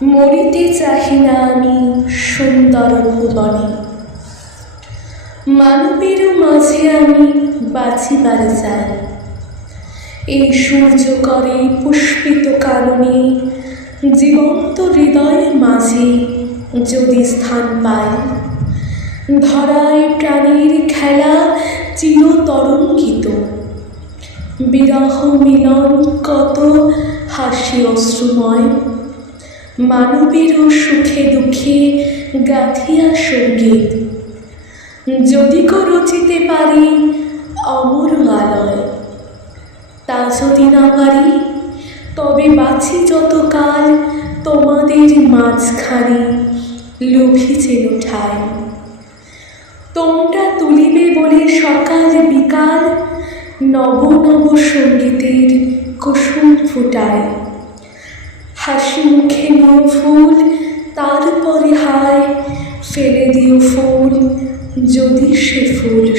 মরিতে চাহি না আমি সুন্দর ভুবনে, মানবের মাঝে আমি বাঁচিবার চাই। এই সূর্য করে পুষ্পিত কারণে জীবন্ত হৃদয় মাঝে যদি স্থান পায়, ধরায় প্রাণীর খেলা চিরতরঙ্গিত, বিরহ মিলন কত হাসি অশ্রুময়, মানবের সুখে দুঃখে গাথিয়া সঙ্গীত, যদি কো রচিতে পারি অমর আলয়। তা যদি না পারি তবে বাঁচি যতকাল তোমাদের মাঝখানে লোভী যেন ঠায়। তোমরা তুলিবে বলে সকাল বিকাল নব নব সঙ্গীতের কুসুম ফুটায়। হাসি মুখে নিও ফুল, তারপরে হায় ফেলে দিও ফুল যদি সে ফুল